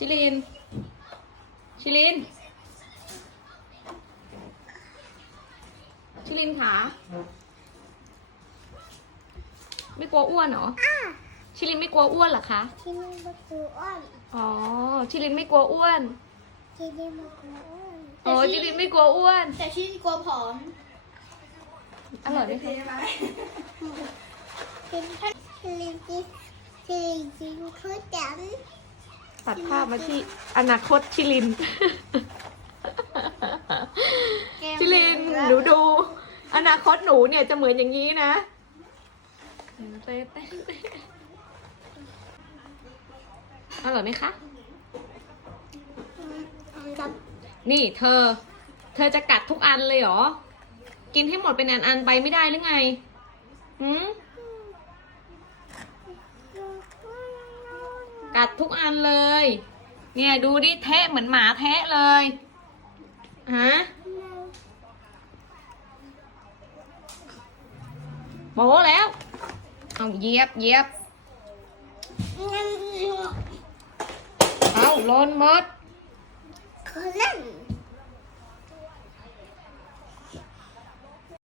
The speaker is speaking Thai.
ชิลิน ชิลิน ชิลินขา ไม่กลัวอ้วนเหรอ อ้าชิลินไม่กลัวอ้วนเหรอคะ ที่นี่มันคืออ้วนอ๋อ ชิลินไม่กลัวอ้วน ที่นี่มันคืออ้วนอ๋อ ชิลินไม่กลัวอ้วน แต่ชื่นกลัวผอมอร่อยไหมเทคะไหมเป็นที่ลิงที่ที่ลิงจริงคือจัง ตัดภาพมาที่อนาคตชิลิน ชิลินหนูดู อนาคตหนูเนี่ยจะเหมือนอย่างนี้นะเต้เต้เต้อร่อยไหมคะกับนี่เธอ เธอจะกัดทุกอันเลยเหรอ กินให้หมดเป็นอันๆไปไม่ได้หรือไงหืม กัดทุกอันเลย เนี่ยดูดิแทะเหมือนหมาแทะเลยฮะโบแล้วเอาเย็บเย็บเอาลนหมดคือนั่น